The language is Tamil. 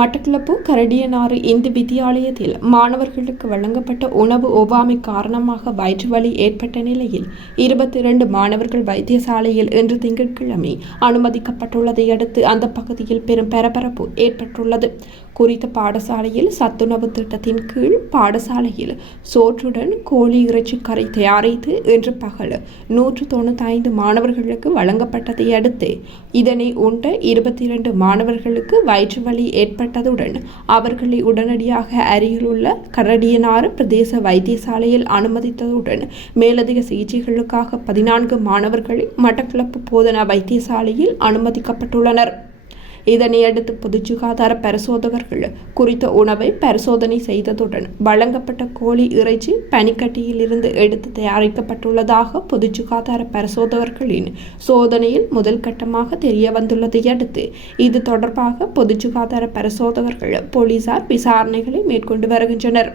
மட்டக்களப்பு கரடியனாறு இந்து வித்தியாலயத்தில் மாணவர்களுக்கு வழங்கப்பட்ட உணவு ஒவ்வாமை காரணமாக வயிற்று வலி ஏற்பட்ட நிலையில் 22 மாணவர்கள் வைத்தியசாலையில் இன்று திங்கட்கிழமை அனுமதிக்கப்பட்டுள்ளதை அடுத்து அந்த பகுதியில் பெரும் பரபரப்பு ஏற்பட்டுள்ளது. குறித்த பாடசாலையில் சத்துணவு திட்டத்தின் கீழ் பாடசாலையில் சோற்றுடன் கோழி இறைச்சி கறி தயாரித்து இன்று பகல் 195 மாணவர்களுக்கு வழங்கப்பட்டதை அடுத்து இதனை உண்ட 22 மாணவர்களுக்கு வயிற்று வலி ஏற்பட்டதுடன் அவர்களை உடனடியாக அருகிலுள்ள கரடியனாறு பிரதேச வைத்தியசாலையில் அனுமதித்ததுடன் மேலதிக சிகிச்சைகளுக்காக 14 மாணவர்கள் மட்டக்களப்பு போதனா வைத்தியசாலையில் அனுமதிக்கப்பட்டுள்ளனர். இதனையடுத்து பொது சுகாதார பரிசோதகர்கள் குறித்த உணவை பரிசோதனை செய்ததுடன் வழங்கப்பட்ட கோழி இறைச்சி பனிக்கட்டியில் இருந்து எடுத்து தயாரிக்கப்பட்டுள்ளதாக பொது சுகாதார பரிசோதகர்களின் சோதனையில் முதல் கட்டமாக தெரிய வந்துள்ளதை அடுத்து இது தொடர்பாக பொது சுகாதார பரிசோதகர்கள் போலீசார் விசாரணைகளை மேற்கொண்டு வருகின்றனர்.